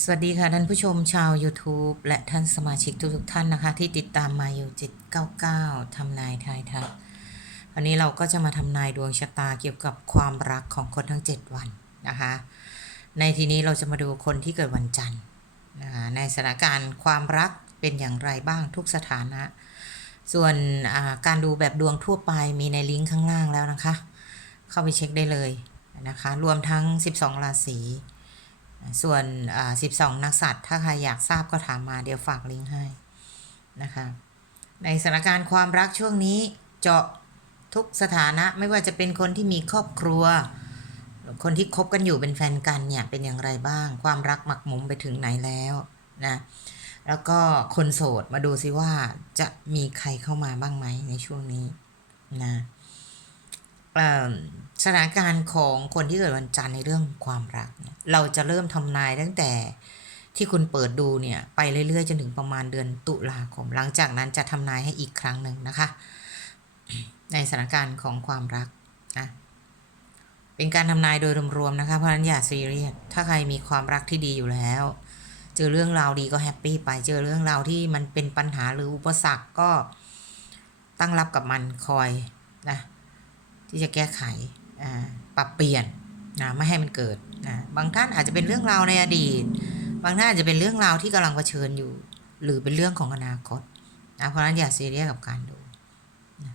สวัสดีค่ะท่านผู้ชมชาว YouTube และท่านสมาชิกทุกๆท่านนะคะ ที่ติดตามมาอยู่799ทำนายทายทักวันนี้เราก็จะมาทำนายดวงชะตาเกี่ยวกับความรักของคนทั้ง 7 วันนะคะ ในทีนี้เราจะมาดูคนที่เกิดวันจันทร์นะคะในสถานการณ์ความรักเป็นอย่างไรบ้างทุกสถานะ ส่วนการดูแบบดวงทั่วไปมีในลิงก์ข้างล่างแล้วนะคะ เข้าไปเช็คได้เลยนะคะ รวมทั้ง 12 ราศี ส่วน12นักสัตว์ถ้าใครอยากทราบก็ถามมาเดี๋ยวฝากลิงก์ให้นะคะในสถานการณ์ความรักช่วงนี้เจาะทุกสถานะไม่ว่าจะเป็นคนที่มีครอบครัว คนที่คบกันอยู่เป็นแฟนกันเนี่ยเป็นอย่างไรบ้าง ความรักหมักหมมไปถึงไหนแล้วนะแล้วก็คนโสดมาดูซิว่าจะมีใครเข้ามาบ้างไหมในช่วงนี้นะ สถานการณ์ของคนที่เกิดวันจันทร์ในเรื่องความรัก เราจะเริ่มทำนายตั้งแต่ที่คุณเปิดดูเนี่ยไปเรื่อยๆจนถึงประมาณเดือนตุลาคม หลังจากนั้นจะทำนายให้อีกครั้งหนึ่งนะคะ ในสถานการณ์ของความรักนะเป็นการทำนายโดยรวมๆนะคะเพราะฉะนั้นอย่าซีเรียสถ้าใครมีความรักที่ดีอยู่แล้ว เจอเรื่องราวดีก็แฮปปี้ไปเจอเรื่องราวที่มันเป็นปัญหาหรืออุปสรรคก็ตั้งรับกับมันคอยนะ ที่จะแก้ไขปรับเปลี่ยนนะไม่ให้มันเกิดนะบางท่านอาจจะเป็นเรื่องราวในอดีต บางท่านอาจจะเป็นเรื่องราวที่กำลังเผชิญอยู่ หรือเป็นเรื่องของอนาคตนะเพราะฉะนั้นอย่าซีเรียสกับการดูนะ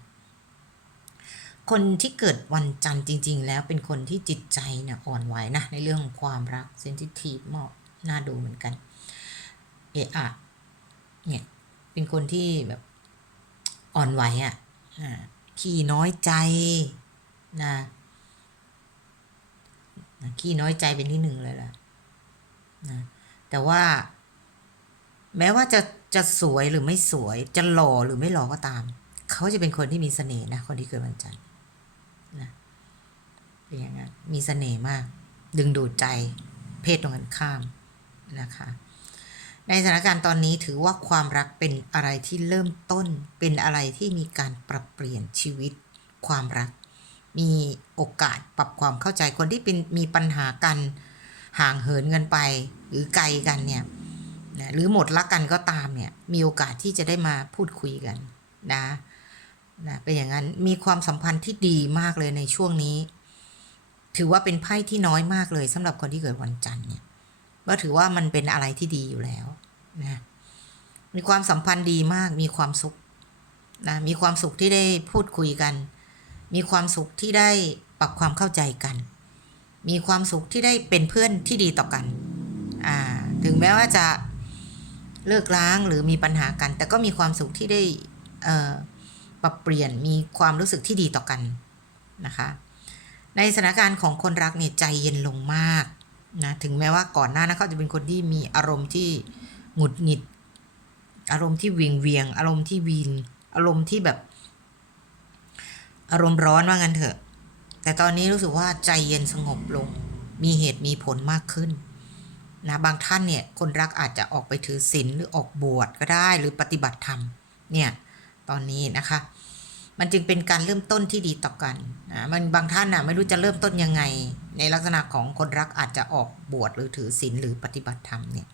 คนที่เกิดวันจันทร์จริง ๆ แล้วเป็นคนที่จิตใจเนี่ยอ่อนไหวนะในเรื่องของความรักเซนซิทีฟเหมากน่าดูเหมือนกันเอะอะเนี่ยเป็นคนที่แบบอ่อนไหวอะ่ะขี้น้อยใจ นะขี้น้อยใจเป็นที่หนึ่งเลยล่ะนะแต่ว่า แม้ว่าจะจะสวยหรือไม่สวย จะหล่อหรือไม่หล่อก็ตาม เขาจะเป็นคนที่มีเสน่ห์นะคนที่เกิดวันจันทร์นะเป็นอย่างนั้นมีเสน่ห์มาก ดึงดูดใจเพศตรงกันข้ามนะคะในสถานการณ์ตอนนี้ถือว่าความรักเป็นอะไรที่เริ่มต้น เป็นอะไรที่มีการปรับเปลี่ยนชีวิต ความรัก มีโอกาสปรับความเข้าใจคนที่เป็นมีปัญหากันห่างเหินกันไป หรือไกลกันเนี่ยนะหรือหมดรักกันก็ตามเนี่ยมีโอกาสที่จะได้มาพูดคุยกันนะนะเป็นอย่างนั้นมีความสัมพันธ์ที่ดีมากเลยในช่วงนี้ ถือว่าเป็นไพ่ที่น้อยมากเลยสำหรับคนที่เกิดวันจันทร์เนี่ยก็ถือว่ามันเป็นอะไรที่ดีอยู่แล้วนะมีความสัมพันธ์ดีมากมีความสุขนะมีความสุขที่ได้พูดคุยกัน มีความสุขที่ได้ปรับความเข้าใจกัน มีความสุขที่ได้เป็นเพื่อนที่ดีต่อกัน อ่า ถึงแม้ว่าจะเลิกล้างหรือมีปัญหากัน แต่ก็มีความสุขที่ได้ปรับเปลี่ยนมีความรู้สึกที่ดีต่อกันนะคะ ในสถานการณ์ของคนรักเนี่ยใจเย็นลงมากนะถึงแม้ว่าก่อนหน้านั้นเขาจะเป็นคนที่มีอารมณ์ที่หงุดหงิด อารมณ์ที่เวียงเวียง อารมณ์ที่วีน อารมณ์ที่แบบ อารมณ์ร้อนว่างั้นเถอะ แต่ตอนนี้รู้สึกว่าใจเย็นสงบลง มีเหตุมีผลมากขึ้นนะบางท่านเนี่ยคนรักอาจจะออกไปถือศีลหรือออกบวชก็ได้หรือปฏิบัติธรรมเนี่ยตอนนี้นะคะ มันจึงเป็นการเริ่มต้นที่ดีต่อกันนะมันบางท่านน่ะไม่รู้จะเริ่มต้นยังไง ในลักษณะของคนรักอาจจะออกบวชหรือถือศีลหรือปฏิบัติธรรมเนี่ย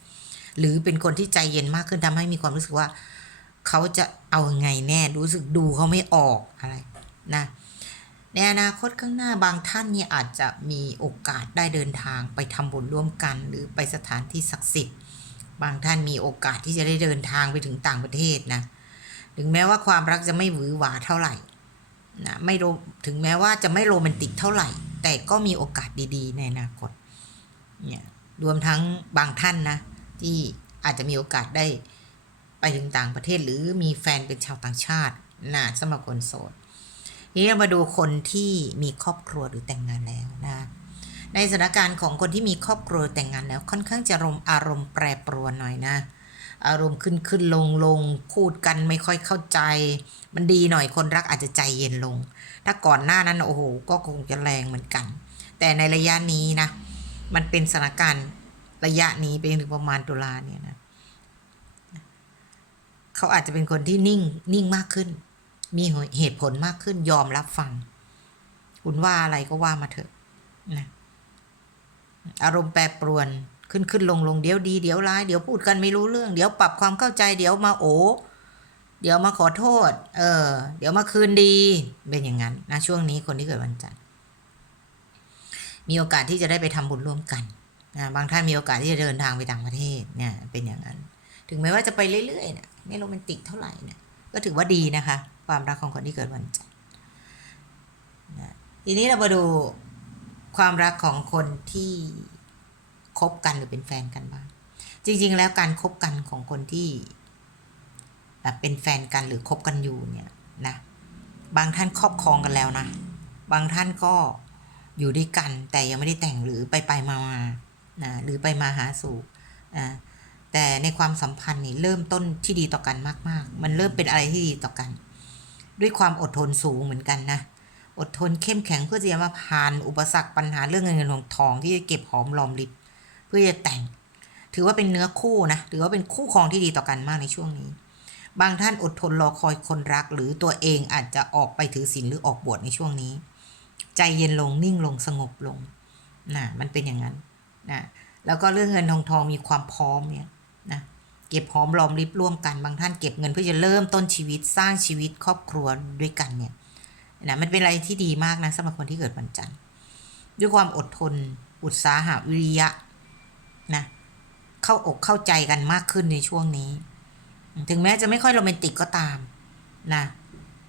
หรือเป็นคนที่ใจเย็นมากขึ้นทำให้มีความรู้สึกว่า เขาจะเอาไงแน่รู้สึกดูเขาไม่ออกอะไร นะในอนาคตข้างหน้าบางท่านเนี่ยอาจจะมีโอกาสได้เดินทางไปทำบุญร่วมกัน หรือไปสถานที่ศักดิ์สิทธิ์ บางท่านมีโอกาสที่จะได้เดินทางไปถึงต่างประเทศนะถึงแม้ว่าความรักจะไม่หวือหวาเท่าไหร่นะไม่โรถึงแม้ว่าจะไม่โรแมนติกเท่าไหร่ แต่ก็มีโอกาสดีๆ ในอนาคตเนี่ยรวมทั้งบางท่านนะที่อาจจะมีโอกาสได้ไปถึงต่างประเทศ หรือมีแฟนเป็นชาวต่างชาตินะสำหรับคนโสด ทีนี้เรามาดูคนที่มีครอบครัวหรือแต่งงานแล้วนะในสถานการณ์ของคนที่มีครอบครัวแต่งงานแล้ว ค่อนข้างจะอารมณ์อารมณ์แปรปรวนหน่อยนะ อารมณ์ขึ้นขึ้นลงลงพูดกันไม่ค่อยเข้าใจ มันดีหน่อยคนรักอาจจะใจเย็นลง ถ้าก่อนหน้านั้นโอ้โหก็คงจะแรงเหมือนกัน แต่ในระยะนี้นะ มันเป็นสถานการณ์ระยะนี้ไปถึงประมาณตุลาเนี่ยนะเขาอาจจะเป็นคนที่นิ่งนิ่งมากขึ้น มีเหตุผลมากขึ้นยอมรับฟัง คุณว่าอะไรก็ว่ามาเถอะนะอารมณ์แปรปรวนขึ้นขึ้นลงลงเดี๋ยวดีเดี๋ยวร้ายเดี๋ยวพูดกันไม่รู้เรื่อง เดี๋ยวปรับความเข้าใจเดี๋ยวมาโอเดี๋ยวมาขอโทษ เออ เดี๋ยวมาคืนดี เป็นอย่างนั้นนะช่วงนี้คนที่เกิดวันจันทร์ มีโอกาสที่จะได้ไปทำบุญร่วมกันนะบางท่านมีโอกาสที่จะเดินทางไปต่างประเทศเนี่ยเป็นอย่างนั้น ถึงแม้ว่าจะไปเรื่อยๆเนี่ยไม่โรแมนติกเท่าไหร่เนี่ยก็ถือว่าดีนะคะ ความรักของคนที่เกิดวันจันทร์นะทีนี้เรามาดูความรักของคนที่คบกันหรือเป็นแฟนกันบ้าง จริง ๆ แล้วการคบกันของคนที่แบบเป็นแฟนกันหรือคบกันอยู่เนี่ยนะบางท่านครอบครองกันแล้วนะ บางท่านก็อยู่ด้วยกันแต่ยังไม่ได้แต่งหรือไปไปมามานะหรือไปมาหาสู่นะแต่ในความสัมพันธ์นี่เริ่มต้นที่ดีต่อกันมาก ๆ มันเริ่มเป็นอะไรที่ดีต่อกัน ด้วยความอดทนสูงเหมือนกันนะอดทนเข้มแข็งเพื่อจะมาผ่านอุปสรรคปัญหาเรื่องเงินเงินทองทองที่จะเก็บหอมรอมริบเพื่อจะแต่ง ถือว่าเป็นเนื้อคู่นะถือว่าเป็นคู่ครองที่ดีต่อกันมากในช่วงนี้ บางท่านอดทนรอคอยคนรัก หรือตัวเองอาจจะออกไปถือศีลหรือออกบวชในช่วงนี้ ใจเย็นลงนิ่งลงสงบลงนะมันเป็นอย่างนั้นนะแล้วก็เรื่องเงินทองทองมีความพร้อมเนี่ยนะ ก็บหอมรอมริบร่วมกันบางท่านเก็บเงินเพื่อจะเริ่มต้นชีวิตสร้างชีวิตครอบครัวด้วยกันเนี่ยนะมันเป็นอะไรที่ดีมากนะสำหรับคนที่เกิดวันจันทร์ด้วยความอดทน อุตสาหะวิริยะนะเข้าอกเข้าใจกันมากขึ้นในช่วงนี้ ถึงแม้จะไม่ค่อยโรแมนติกก็ตามนะ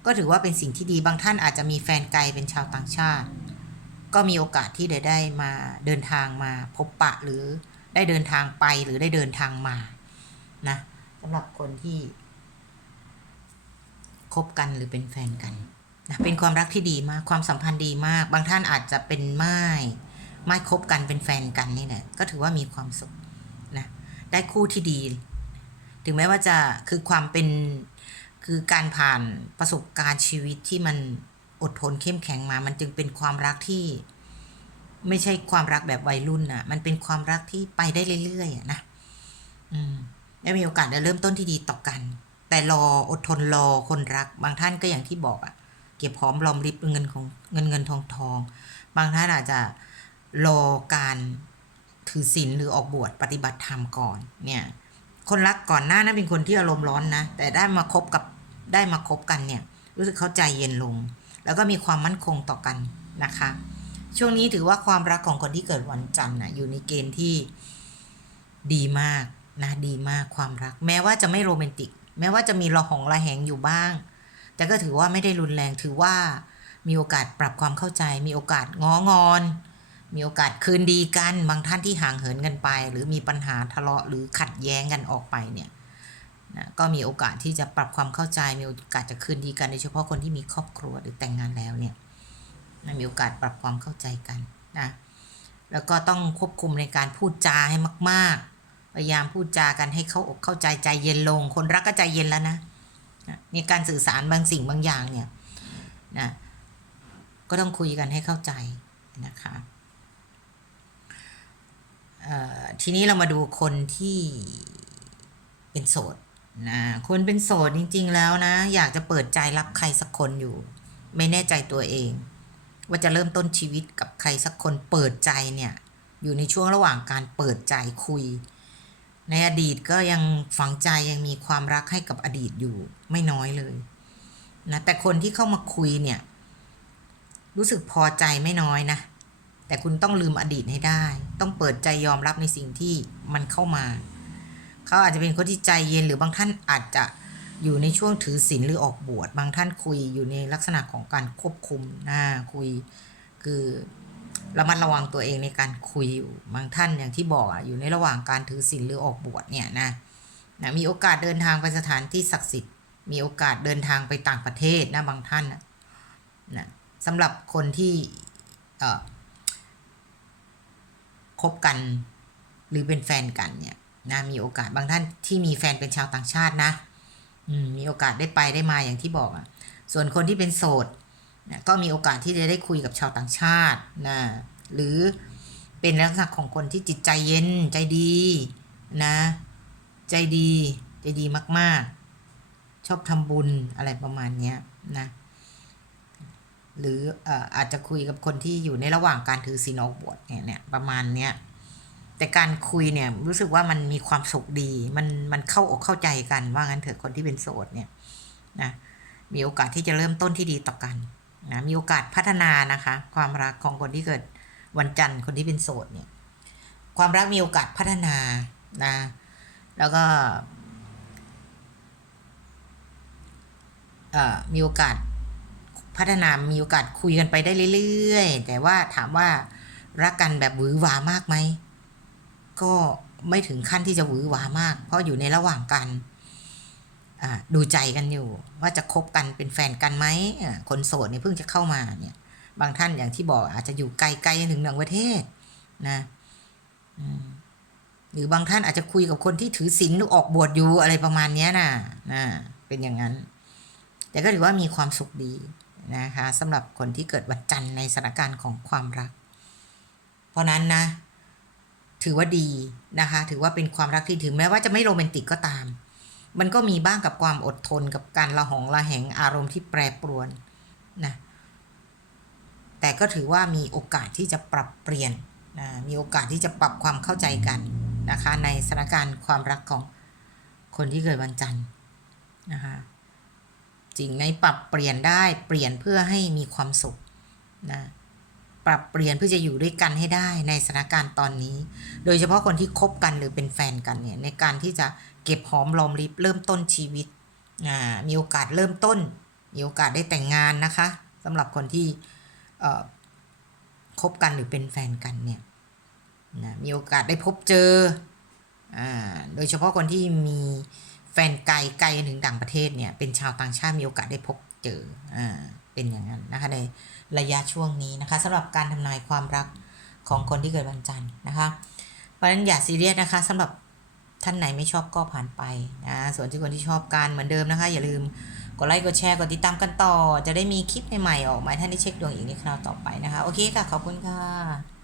ก็ถือว่าเป็นสิ่งที่ดีบางท่านอาจจะมีแฟนไกลเป็นชาวต่างชาติ ก็มีโอกาสที่ได้ได้มาเดินทางมาพบปะหรือได้เดินทางไปหรือได้เดินทางมา นะสำหรับคนที่คบกันหรือเป็นแฟนกันนะเป็นความรักที่ดีมากความสัมพันธ์ดีมาก บางท่านอาจจะเป็นไม่ไม่คบกันเป็นแฟนกันนี่แหละก็ถือว่ามีความสุขนะได้คู่ที่ดี ถึงแม้ว่าจะคือความเป็นคือการผ่านประสบการณ์ชีวิตที่มันอดทนเข้มแข็งมา มันจึงเป็นความรักที่ ไม่ใช่ความรักแบบวัยรุ่นอะ มันเป็นความรักที่ไปได้เรื่อยๆอะนะ อืม ได้มีโอกาสได้เริ่มต้นที่ดีต่อกัน แต่รออดทนรอคนรัก บางท่านก็อย่างที่บอกอะเก็บหอมรอมริบเงินของเงินเงินทองทอง บางท่านอาจจะรอการถือศีลหรือออกบวชปฏิบัติธรรมก่อนเนี่ยคนรักก่อนหน้านั้นเป็นคนที่อารมณ์ร้อนนะ แต่ได้มาคบกับได้มาคบกันเนี่ย รู้สึกเข้าใจเย็นลง แล้วก็มีความมั่นคงต่อกันนะคะ ช่วงนี้ถือว่าความรักของคนที่เกิดวันจันทร์นะอยู่ในเกณฑ์ที่ดีมาก นะดีมากความรัก แม้ว่าจะไม่โรแมนติก แม้ว่าจะมีระหองระแหงอยู่บ้าง แต่ก็ถือว่าไม่ได้รุนแรงถือว่ามีโอกาสปรับความเข้าใจ มีโอกาสง้องอน มีโอกาสคืนดีกัน บางท่านที่ห่างเหินกันไป หรือมีปัญหาทะเลาะหรือขัดแย้งกันออกไปเนี่ยนะก็มีโอกาสที่จะปรับความเข้าใจ มีโอกาสจะคืนดีกันโดยเฉพาะคนที่มีครอบครัวหรือแต่งงานแล้วเนี่ยนะมีโอกาสปรับความเข้าใจกันนะแล้วก็ต้องควบคุมในการพูดจาให้มาก ๆ พยายามพูดจากันให้เข้าอกเข้าใจใจเย็นลง คนรักก็ใจเย็นแล้วนะนะมีการสื่อสารบางสิ่งบางอย่างเนี่ยนะก็ต้องคุยกันให้เข้าใจนะคะทีนี้เรามาดูคนที่เป็นโสดนะคนเป็นโสดจริง ๆ แล้วนะ อยากจะเปิดใจรับใครสักคนอยู่ ไม่แน่ใจตัวเอง ว่าจะเริ่มต้นชีวิตกับใครสักคนเปิดใจเนี่ย อยู่ในช่วงระหว่างการเปิดใจคุย ในอดีตก็ยังฝังใจยังมีความรักให้กับอดีตอยู่ไม่น้อยเลยนะแต่คนที่เข้ามาคุยเนี่ย รู้สึกพอใจไม่น้อยนะ แต่คุณต้องลืมอดีตให้ได้ ต้องเปิดใจยอมรับในสิ่งที่มันเข้ามา เขาอาจจะเป็นคนที่ใจเย็นหรือบางท่านอาจจะอยู่ในช่วงถือศีลหรือออกบวชบางท่านคุยอยู่ในลักษณะของการควบคุมนะคุยคือ ระมัดระวังตัวเองในการคุยอยู่บางท่านอย่างที่บอกอะอยู่ในระหว่างการถือศีลหรือออกบวชเนี่ยนะนะมีโอกาสเดินทางไปสถานที่ศักดิ์สิทธิ์ มีโอกาสเดินทางไปต่างประเทศนะบางท่านนะนะสำหรับคนที่เออคบกันหรือเป็นแฟนกันเนี่ยนะมีโอกาสบางท่านที่มีแฟนเป็นชาวต่างชาตินะมีโอกาสได้ไปได้มาอย่างที่บอกอะส่วนคนที่เป็นโสด นะก็มีโอกาสที่จะได้คุยกับชาวต่างชาตินะหรือเป็นลักษณะของคนที่จิตใจเย็นใจดีนะใจดีใจดีมาก ๆ ชอบทำบุญอะไรประมาณนี้นะหรือเอ่ออาจจะคุยกับคนที่อยู่ในระหว่างการถือศีลออกบวชเนี่ยเนี่ยประมาณเนี้ยแต่การคุยเนี่ยรู้สึกว่ามันมีความสุขดีมันมันเข้าอกเข้าใจกันว่างั้นเถอะคนที่เป็นโสดเนี่ยนะมีโอกาสที่จะเริ่มต้นที่ดีต่อกัน นะมีโอกาสพัฒนานะคะ ความรักของคนที่เกิดวันจันทร์คนที่เป็นโสดเนี่ยความรักมีโอกาสพัฒนานะแล้วก็มีโอกาสพัฒนามีโอกาสคุยกันไปได้เรื่อยๆ แต่ว่าถามว่ารักกันแบบหวือหวามากไหม ก็ไม่ถึงขั้นที่จะหวือหวามาก เพราะอยู่ในระหว่างกัน ดูใจกันอยู่ ว่าจะคบกันเป็นแฟนกันไหมคนโสดเนี่ยเพิ่งจะเข้ามาเนี่ย บางท่านอย่างที่บอกอาจจะอยู่ไกลๆถึงต่างประเทศนะหรือบางท่านอาจจะคุยกับคนที่ถือศีลหรือออกบวชอยู่อะไรประมาณนี้นะนะเป็นอย่างนั้น แต่ก็ถือว่ามีความสุขดีนะคะสำหรับคนที่เกิดวันจันทร์ในสถานการณ์ของความรัก เพราะนั้นนะ ถือว่าดีนะคะ ถือว่าเป็นความรักที่ถึงแม้ว่าจะไม่โรแมนติกก็ตาม มันก็มีบ้างกับความอดทนกับการละหองละแหงอารมณ์ที่แปรปรวนนะแต่ก็ถือว่ามีโอกาสที่จะปรับเปลี่ยนนะมีโอกาสที่จะปรับความเข้าใจกันนะคะในสถานการณ์ความรักของคนที่เกิดวันจันทร์นะคะจริงไหมปรับเปลี่ยนได้เปลี่ยนเพื่อให้มีความสุขนะปรับเปลี่ยนเพื่อจะอยู่ด้วยกันให้ได้ในสถานการณ์ตอนนี้ โดยเฉพาะคนที่คบกันหรือเป็นแฟนกันเนี่ยในการที่จะ เก็บหอมรอมริบเริ่มต้นชีวิตมีโอกาสเริ่มต้น มีโอกาสได้แต่งงานนะคะสำหรับคนที่คบกันหรือเป็นแฟนกันเนี่ยนะมีโอกาสได้พบเจออโดยเฉพาะคนที่มีแฟนไกลไกลถึงต่างประเทศเนี่ยเป็นชาวต่างชาติมีโอกาสได้พบเจออเป็นอย่างนั้นนะคะในระยะช่วงนี้นะคะสำหรับการทำนายความรักของคนที่เกิดวันจันทร์นะคะเพราะฉะนั้นอย่าซีเรียสนะคะสำหรับ ท่านไหนไม่ชอบก็ผ่านไปนะส่วนที่คนที่ชอบกันเหมือนเดิมนะคะ อย่าลืมกดไลค์กดแชร์กดติดตามกันต่อ จะได้มีคลิปใหม่ๆออกมาให้ท่านได้เช็คดวงอีกในคราวต่อไปนะคะ โอเคค่ะ ขอบคุณค่ะ